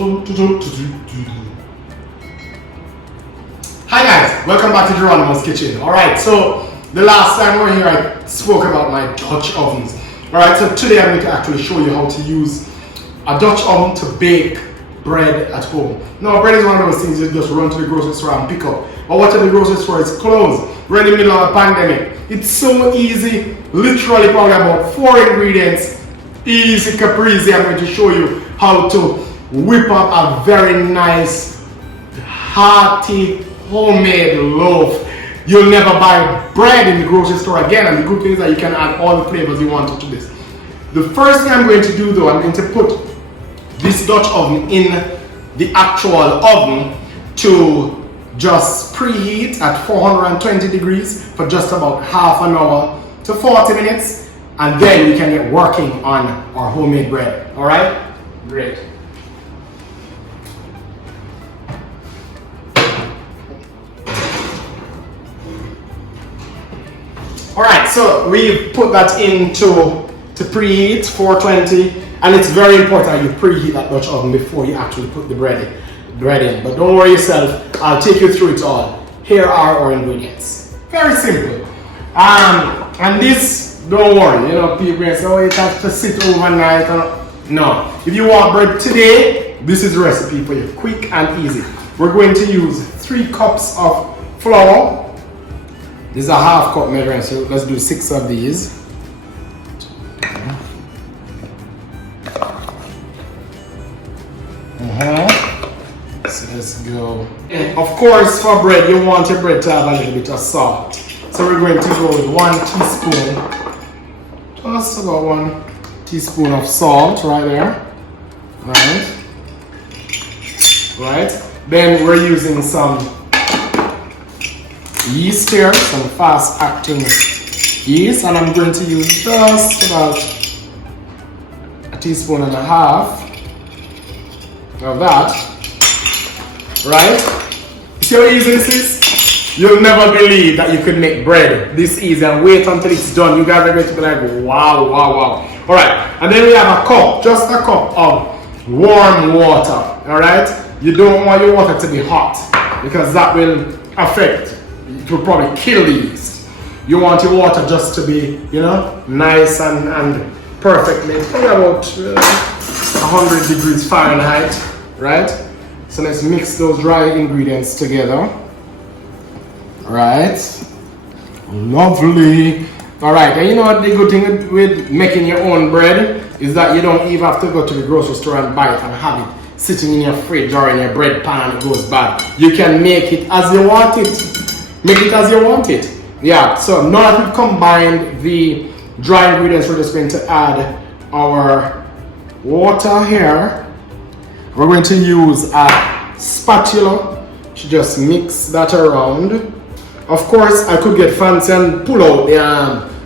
Hi guys, welcome back to Jeronimos Kitchen. Alright, so the last time we were here I spoke about my Dutch ovens. Alright, so today I'm going to actually show you how to use a Dutch oven to bake bread at home. Now bread is one of those things you just run to the grocery store and pick up. But what if the grocery store is closed? We're in the middle of a pandemic. It's so easy, literally probably about 4 ingredients. Easy caprese. I'm going to show you how to whip up a very nice, hearty, homemade loaf. You'll never buy bread in the grocery store again, and the good thing is that you can add all the flavors you want to this. The first thing I'm going to do though, I'm going to put this Dutch oven in the actual oven to just preheat at 420 degrees for just about half an hour to 40 minutes, and then we can get working on our homemade bread. Alright? Great. Alright, so we put that into preheat 420, and it's very important you preheat that Dutch oven before you actually put the bread in. But don't worry yourself, I'll take you through it all. Here are our ingredients. Very simple. And this, don't worry, you know, people say, oh, it has to sit overnight. No, if you want bread today, this is the recipe for you, quick and easy. We're going to use 3 cups of flour. This is a half cup measuring, so let's do 6 of these. So let's go. Of course, for bread, you want your bread to have a little bit of salt. So we're going to go with 1 teaspoon, just about 1 teaspoon of salt right there. Right. Then we're using some yeast here, some fast acting yeast, and I'm going to use just about 1.5 teaspoons of that. Right? See how easy this is? You'll never believe that you could make bread this easy, and wait until it's done. You guys are going to be like, wow, wow, wow. Alright, and then we have a cup, just a cup of warm water. Alright? You don't want your water to be hot because that will affect, it will probably kill the yeast. You want your water just to be, you know, nice and perfectly, about 100 degrees Fahrenheit, right? So let's mix those dry ingredients together. Right, lovely. All right, and you know what the good thing with making your own bread is that you don't even have to go to the grocery store and buy it and have it sitting in your fridge or in your bread pan. It goes bad. You can make it as you want it. Make it as you want it. Yeah, so now that we've combined the dry ingredients, we're just going to add our water here. We're going to use a spatula to just mix that around. Of course, I could get fancy and pull out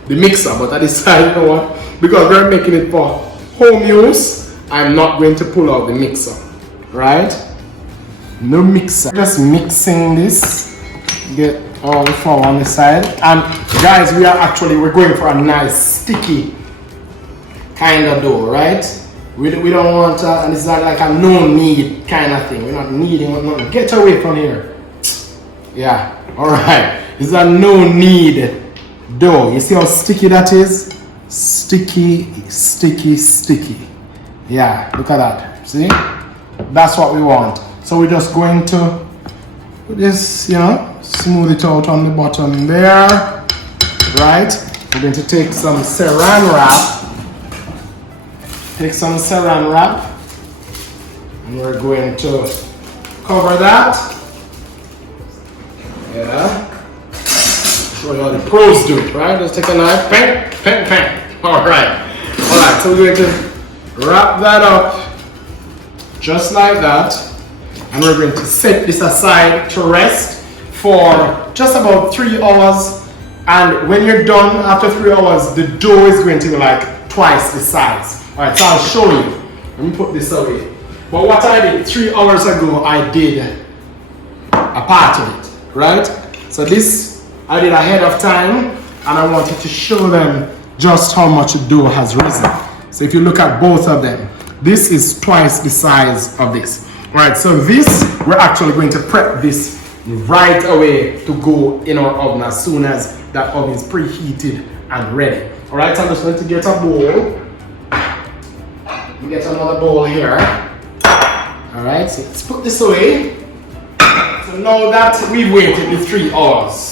the mixer, but I decided, you know what, because we're making it for home use, I'm not going to pull out the mixer, right? No mixer. Just mixing this, get all the flour on the side. And guys, we're going for a nice sticky kind of dough, right? We don't want, and it's not like a no-need kind of thing. We're not needing nothing. Get away from here. Yeah, alright. It's a no-need dough. You see how sticky that is? Sticky, sticky, sticky. Yeah, look at that. See? That's what we want. So we're just going to put this, you know, smooth it out on the bottom there. Right? We're going to take some saran wrap. Take some saran wrap, and we're going to cover that. Yeah. Show you how the pros do it, right? Just take a knife, bang, bang, bang. Alright. Alright, so we're going to wrap that up just like that. And we're going to set this aside to rest for just about 3 hours. And when you're done after 3 hours, the dough is going to be like twice the size. Alright, so I'll show you. Let me put this away. But what I did 3 hours ago, I did a part of it, right? So this I did ahead of time, and I wanted to show them just how much the dough has risen. So if you look at both of them, This is twice the size of this. Alright, so this, we're actually going to prep this right away to go in our oven as soon as that oven is preheated and ready. Alright, so I'm just going to get a bowl. We get another bowl here. Alright, so let's put this away. So now that we've waited the 3 hours,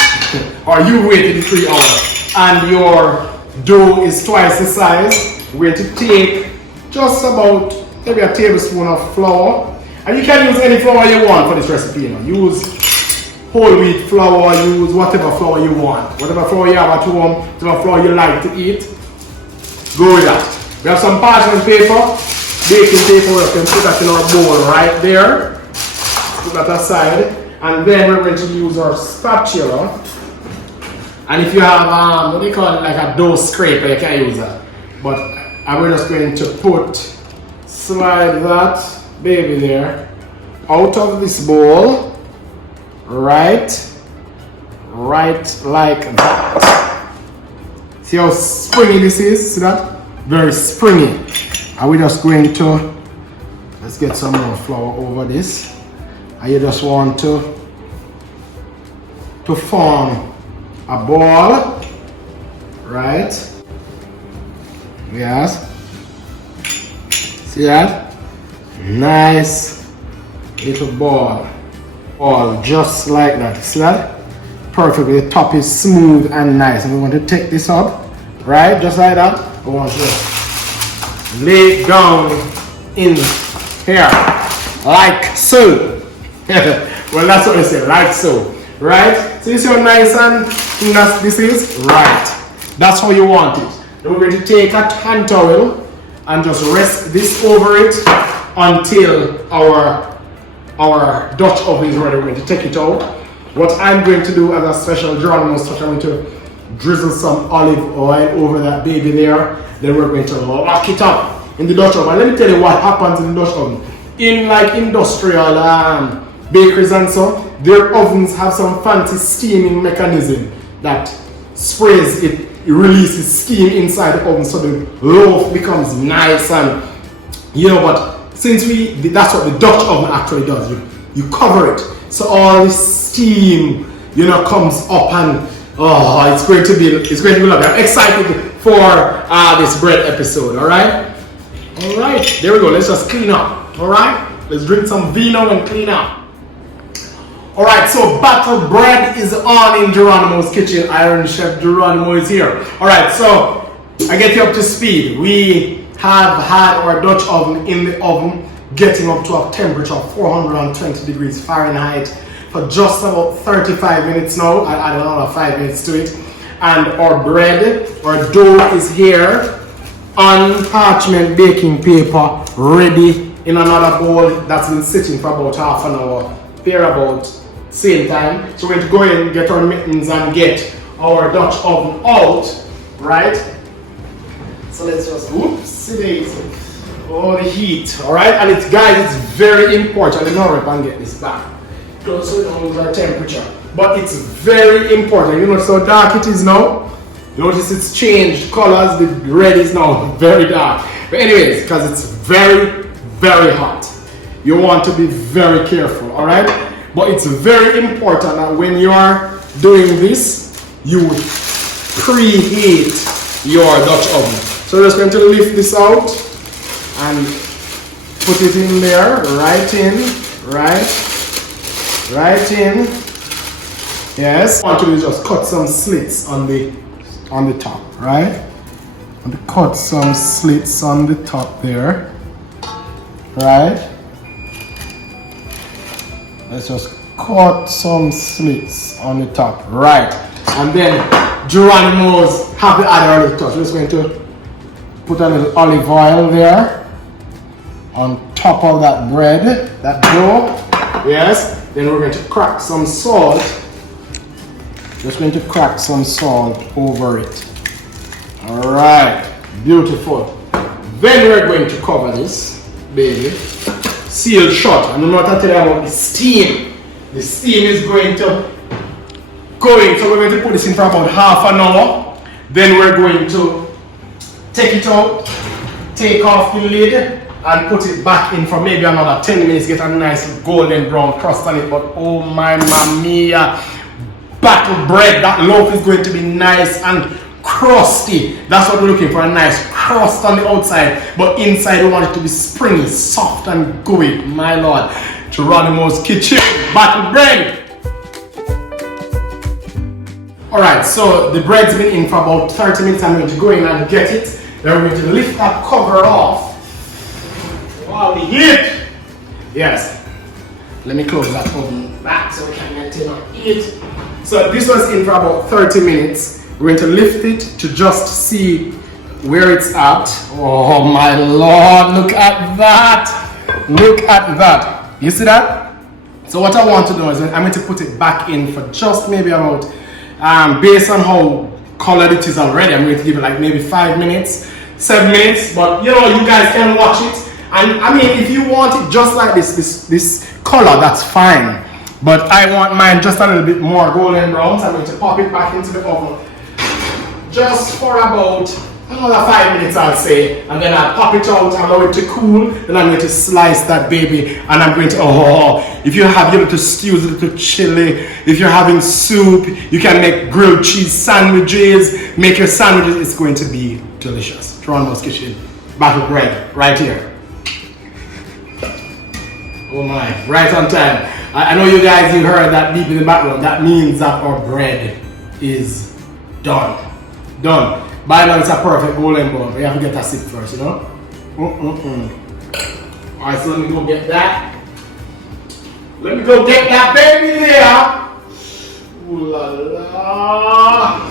or you waited the 3 hours, and your dough is twice the size, we're going to take just about maybe a tablespoon of flour. And you can use any flour you want for this recipe. You know. Use whole wheat flour, use whatever flour you want. Whatever flour you have at home, whatever flour you like to eat, go with that. We have some parchment paper, baking paper, we can put that in our bowl right there. Put that aside. And then we're going to use our spatula. And if you have, what do you call it, like a dough scraper, you can use that. But we're just going to slide that baby there out of this bowl, right like that. See how springy this is? See that? Very springy. And we're just going to, let's get some more flour over this. And you just want to form a ball, right? Yes. See that? Nice little ball just like that. See that? Perfect. The top is smooth and nice. And we want to take this up, right? Just like that. We want to lay it down in here, like so. Well, that's what I say, like so, right? So you see how nice and clean this is? Right. That's how you want it. Then we're going to take a hand towel and just rest this over it until our Dutch oven is ready. We're going to take it out. What I'm going to do as a special Jeronimos touch, I'm going to drizzle some olive oil over that baby there. Then we're going to lock it up in the Dutch oven. Let me tell you what happens in the Dutch oven. In like industrial bakeries and so, their ovens have some fancy steaming mechanism that sprays it releases steam inside the oven so the loaf becomes nice. And you know what, since that's what the Dutch oven actually does, you cover it so all this steam comes up, and it's going to be lovely. I'm excited for this bread episode. All right, there we go. Let's just clean up. All right, let's drink some vino and clean up. All right, so battle bread is on in Jeronimos kitchen. Iron Chef Jeronimo is here. All right, so I get you up to speed. We have had our Dutch oven in the oven getting up to a temperature of 420 degrees Fahrenheit for just about 35 minutes now. I add another 5 minutes to it. And our bread, our dough is here on parchment baking paper, ready in another bowl that's been sitting for about half an hour, there about same time. So we're going to go ahead and get our mittens and get our Dutch oven out, right? So let's just, the heat, all right? And it's, guys, it's very important. Let me hurry up and get this back. Close so we don't lose our temperature. But it's very important. You notice how dark it is now? Notice it's changed colors. The red is now very dark. But anyways, because it's very, very hot, you want to be very careful, all right? But it's very important that when you are doing this, you preheat your Dutch oven. So we're just going to lift this out and put it in there, right in. Yes. What I want to do is just cut some slits on the top, right? And cut some slits on the top there, right? Let's just cut some slits on the top, right? And then Jeronimos have the other little touch. We're just going to put a little olive oil there on top of that bread, that dough. Yes. Then we're going to crack some salt. Just going to crack some salt over it. All right, beautiful. Then we're going to cover this baby, sealed shut. And remember what I tell you about the steam. The steam is going to go in. So we're going to put this in for about half an hour. Then we're going to take it out, take off the lid, and put it back in for maybe another 10 minutes, get a nice golden brown crust on it. But oh my mamma mia, battle bread, that loaf is going to be nice and crusty. That's what we're looking for, a nice crust on the outside, but inside we want it to be springy, soft and gooey. My lord, Jeronimos kitchen, battle bread. Alright, so the bread's been in for about 30 minutes. I'm going to go in and get it. Then we're going to lift that cover off. Wow, the heat! Yes. Let me close that oven back so we can maintain our heat. So this was in for about 30 minutes. We're going to lift it to just see where it's at. Oh my lord, look at that! Look at that. You see that? So what I want to do is I'm going to put it back in for just maybe about, based on how colored it is already, I'm going to give it like maybe 5 minutes, 7 minutes, but you know, you guys can watch it. And I mean, if you want it just like this color, that's fine. But I want mine just a little bit more golden brown, so I'm going to pop it back into the oven just for about another 5 minutes, I'll say, and then I'll pop it out, allow it to cool, then I'm going to slice that baby, and I'm going to, if you have your little stews, little chili, if you're having soup, you can make grilled cheese sandwiches, make your sandwiches, it's going to be delicious. Jeronimos kitchen, battle bread, right here. Oh my, right on time. I know you guys, you heard that deep in the background, that means that our bread is done. Done. By now it's a perfect golden brown. We have to get a sip first, you know? Alright, so let me go get that. Let me go get that baby there. Ooh la la.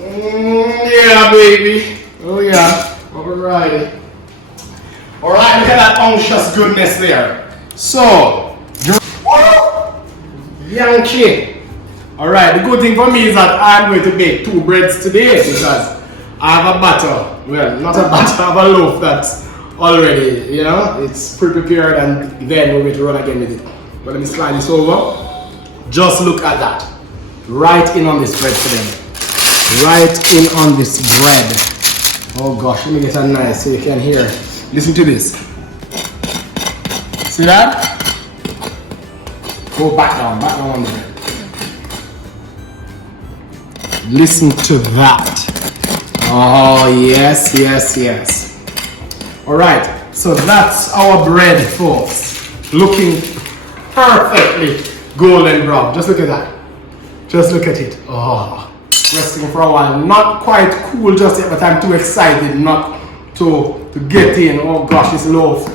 Yeah, baby. Oh yeah. Alrighty. Alright, look at that unctuous goodness there. So, Yankee. Alright, the good thing for me is that I'm going to bake 2 breads today because I have a batter. Well, not a batter, I have a loaf that's already, you know, it's pre-prepared, and then we're going to run again with it. But let me slide this over. Just look at that. Right in on this bread today. Right in on this bread. Oh gosh, let me get a nice so you can hear. Listen to this. See that? Go back down on the bread. Listen to that. Oh, yes, yes, yes. Alright, so that's our bread, folks. Looking perfectly golden brown. Just look at that. Just look at it. Oh, resting for a while. Not quite cool just yet, but I'm too excited not to get in. Oh gosh, this loaf.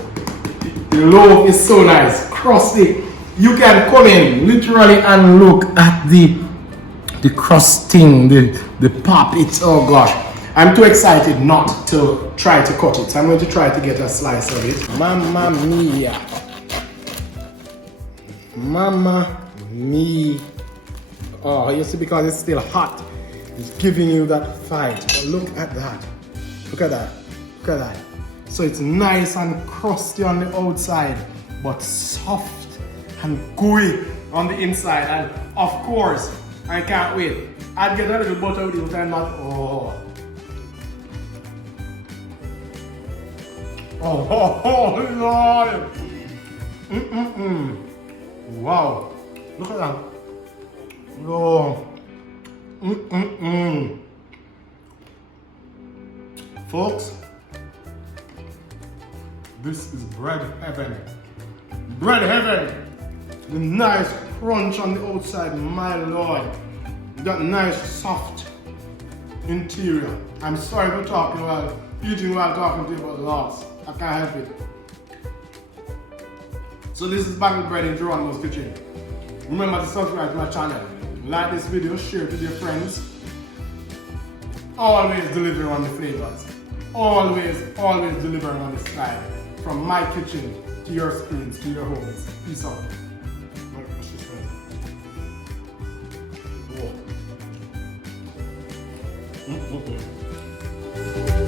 The loaf is so nice. Crusty. You can come in literally and look at the crusting, the pop. It's, oh gosh. I'm too excited not to try to cut it. So I'm going to try to get a slice of it. Mamma mia. Mamma mia. Oh, you see, because it's still hot, it's giving you that fight. But look at that. Look at that. Look at that. So it's nice and crusty on the outside, but soft and gooey on the inside. And of course, I can't wait. I'd get a little butter with it, but I'm not. Oh. Oh, Lord. Wow. Look at that. Oh. Folks, this is bread heaven. Bread heaven. The nice crunch on the outside, my lord. That nice soft interior. I'm sorry for talking while eating while talking to you about loss. I can't help it. So this is Bagel Bread in Jeronimos kitchen. Remember to subscribe to my channel. Like this video, share it with your friends. Always delivering on the flavors. Always delivering on the style. From my kitchen to your screens, to your homes. Peace out. Whoa.